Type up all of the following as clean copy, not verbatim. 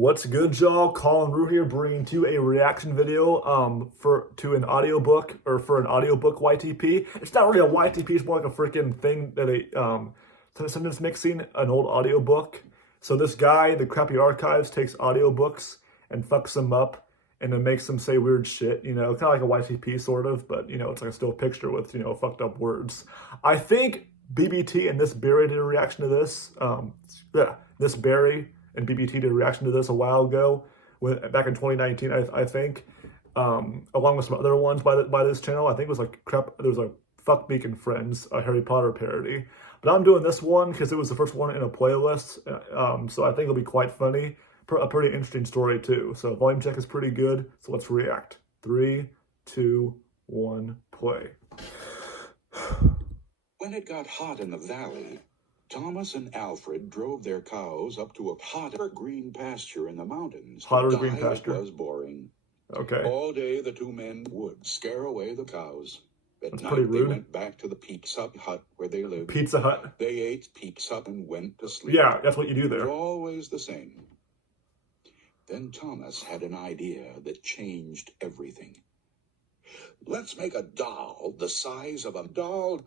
What's good, y'all? Colin Rue here, bringing to you a reaction video to an audiobook or for an audiobook YTP. It's not really a YTP; it's more like a freaking thing that sentence mixing an old audiobook. So this guy, the Crappy Archives, takes audiobooks and fucks them up and then makes them say weird shit. You know, kind of like a YTP sort of, but it's like a still picture with fucked up words. I think BBT and this Barry did a reaction to this. This Barry and BBT did a reaction to this a while ago, back in 2019, I think, along with some other ones by this channel. I think it was like there was a Fuck Meek and Friends, a Harry Potter parody. But I'm doing this one because it was the first one in a playlist, so I think it'll be quite funny. A pretty interesting story too. So volume check is pretty good. So let's react. 3, 2, 1, play. When it got hot in the valley, Thomas and Alfred drove their cows up to a hotter green pasture in the mountains. Hotter green pasture. It was boring. Okay. All day the two men would scare away the cows. At That's night pretty rude. They went back to the Pizza Hut where they lived. Pizza Hut. They ate pizza and went to sleep. Yeah, that's what you do It there. was always the same. Then Thomas had an idea that changed everything. Let's make a doll the size of a doll.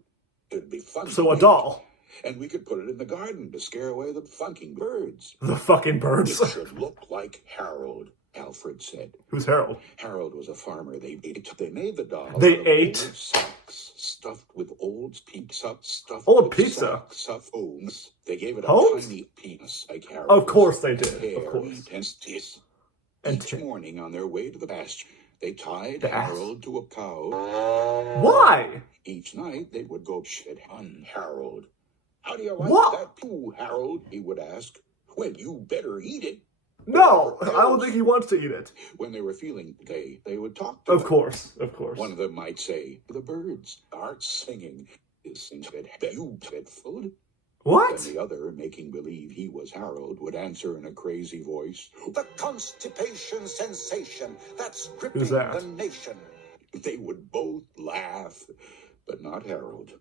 It'd be fun. So a doll. And we could put it in the garden to scare away the fucking birds. The fucking birds. It should look like Harold, Alfred said. Who's Harold? Harold was a farmer. They made the doll. They ate? Old sacks stuffed with old pizza stuffed Old with pizza? Stuffed homes. They gave it a Homes? tiny penis like Harold. Of course they did. Hair Of course. And each morning on their way to the pasture, they tied The Harold to a cow. Why? Each night they would go shit on Harold. How do you like What? that poo, Harold? He would ask. Well, you better eat it. No, I don't think he wants to eat it. When they were feeling gay, they would talk to Of them. course, of course. One of them might say, the birds are singing. You fed food? What? Then the other, making believe he was Harold, would answer in a crazy voice, the constipation sensation that's gripping Who's that? the nation. They would both laugh, but not Harold.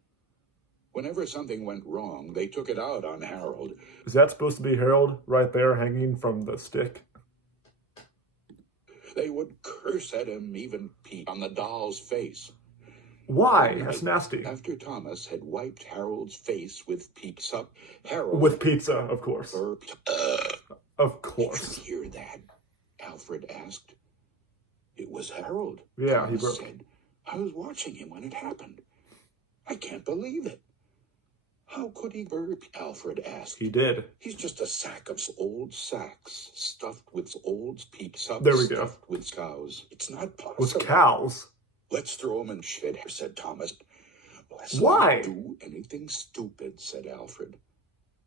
Whenever something went wrong, they took it out on Harold. Is that supposed to be Harold right there hanging from the stick? They would curse at him, even pee on the doll's face. Why? That's nasty. After Thomas had wiped Harold's face with pizza, Harold... With pizza, of course. burped. Of course. Did you hear that? Alfred asked. It was Harold. Yeah, he Thomas burped. said. I was watching him when it happened. I can't believe it. How could he burp? Alfred asked. He did. He's just a sack of old sacks stuffed with old pizza. There we go. Stuffed with cows. It's not possible. With cows. Let's throw him in shit, said Thomas. Let's Why? not do anything stupid, said Alfred.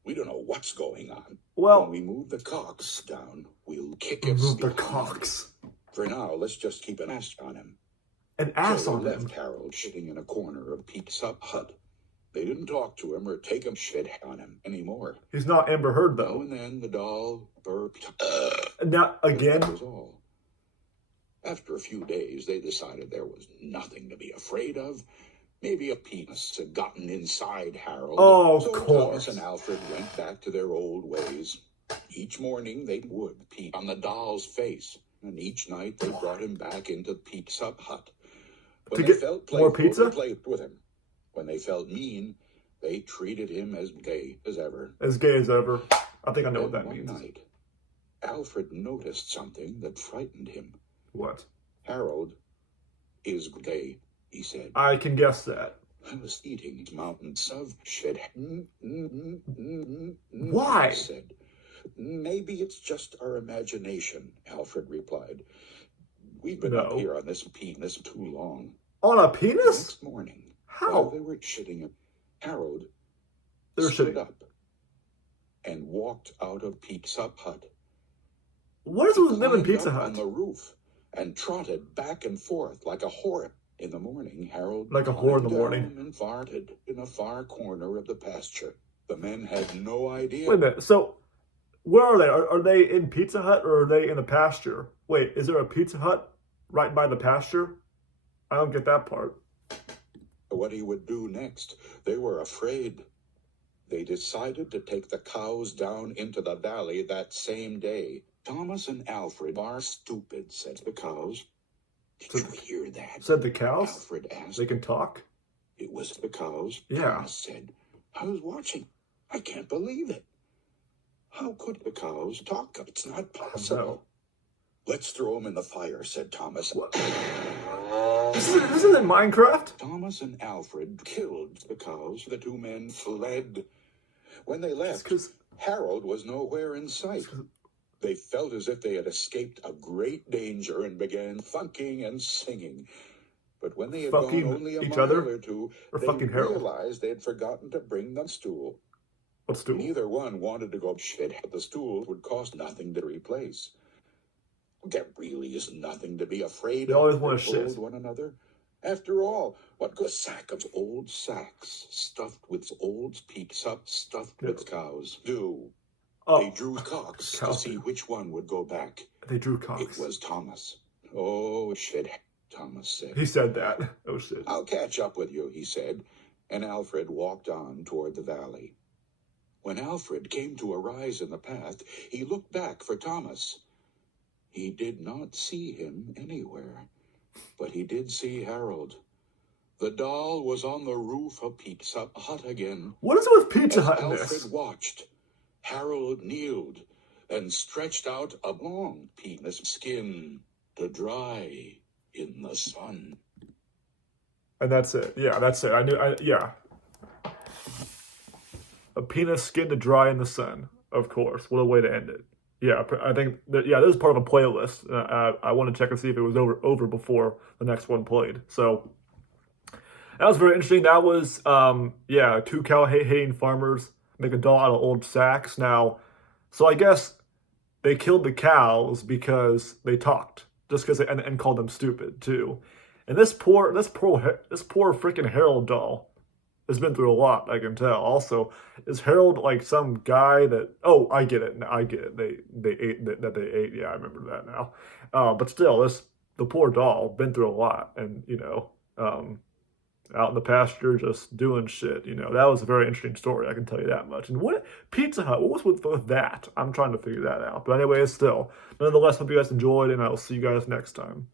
We don't know what's going on. Well, When we move the cocks down, we'll kick it. remove the cocks. For now, let's just keep an ass on him. An ass So on they him. left Harold sitting in a corner of Pizza Hut. They didn't talk to him or take him shit on him anymore. He's not Amber Heard, Now though. and then the doll burped. Now, again, That was all. After a few days, they decided there was nothing to be afraid of. Maybe a penis had gotten inside Harold. Oh, of so course. Thomas and Alfred went back to their old ways. Each morning they would pee on the doll's face, and each night they brought him back into Pizza Hut. When To they get felt more playful, pizza? they played with him. When they felt mean, they treated him as gay as ever. as gay as ever. I think I know what Then that one means. night, Alfred noticed something that frightened him. What? Harold is gay, he said. I can guess that. I was eating mountains of shit. Why? He said. Maybe it's just our imagination, Alfred replied. We've been up No. here on this penis too long. On a The penis? next morning, How? while they were shitting, Harold They're stood shitting. up and walked out of Pizza Hut. What is He with living climbed Pizza up Hut? on the roof and trotted back and forth like a whore. In the morning, Harold Like a whore in the climbed morning. down and farted in a far corner of the pasture. The men had no idea. Wait a minute. So, where are they? Are they in Pizza Hut or are they in the pasture? Wait, is there a Pizza Hut right by the pasture? I don't get that part. What he would do next, they were afraid. They decided to take the cows down into the valley that same day. Thomas and Alfred are stupid, said the cows. Did you hear that? Said the cows? Alfred asked. They can talk? It was the cows. Yeah. Thomas said. I was watching. I can't believe it. How could the cows talk? It's not possible. No. Let's throw them in the fire, said Thomas. What? This isn't Minecraft? Thomas and Alfred killed the cows. The two men fled. When they left, Harold was nowhere in sight. They felt as if they had escaped a great danger and began funking and singing. But when they had gone only a mile or two, they realized they had forgotten to bring the stool. What stool? Neither one wanted to go shit. The stool would cost nothing to replace. There really is nothing to be afraid of. They always want to shit. One another. After all, what could a sack of old sacks stuffed with old pizza stuffed with cows do? Oh. They drew cocks to see which one would go back. They drew cocks. It was Thomas. Oh, shit, Thomas said. He said that. Oh, shit. I'll catch up with you, he said, and Alfred walked on toward the valley. When Alfred came to a rise in the path, he looked back for Thomas. He did not see him anywhere, but he did see Harold. The doll was on the roof of Pizza Hut again. What is it with Pizza Hut in this? Alfred watched. Harold kneeled and stretched out a long penis skin to dry in the sun. And that's it. Yeah, that's it. Yeah. A penis skin to dry in the sun. Of course. What a way to end it. Yeah, I think that, yeah, this is part of a playlist. I want to check and see if it was over before the next one played. So that was very interesting. That was, two cow-hating farmers make a doll out of old sacks. Now, so I guess they killed the cows because they talked, just because and called them stupid too. And this poor freaking Harold doll has been through a lot, I can tell. Also, is Harold like some guy that? Oh, I get it. I get it. They ate that they ate. Yeah, I remember that now. But still, the poor doll been through a lot, and out in the pasture just doing shit. That was a very interesting story. I can tell you that much. And what Pizza Hut? What was with that? I'm trying to figure that out. But anyway, nonetheless, hope you guys enjoyed, and I will see you guys next time.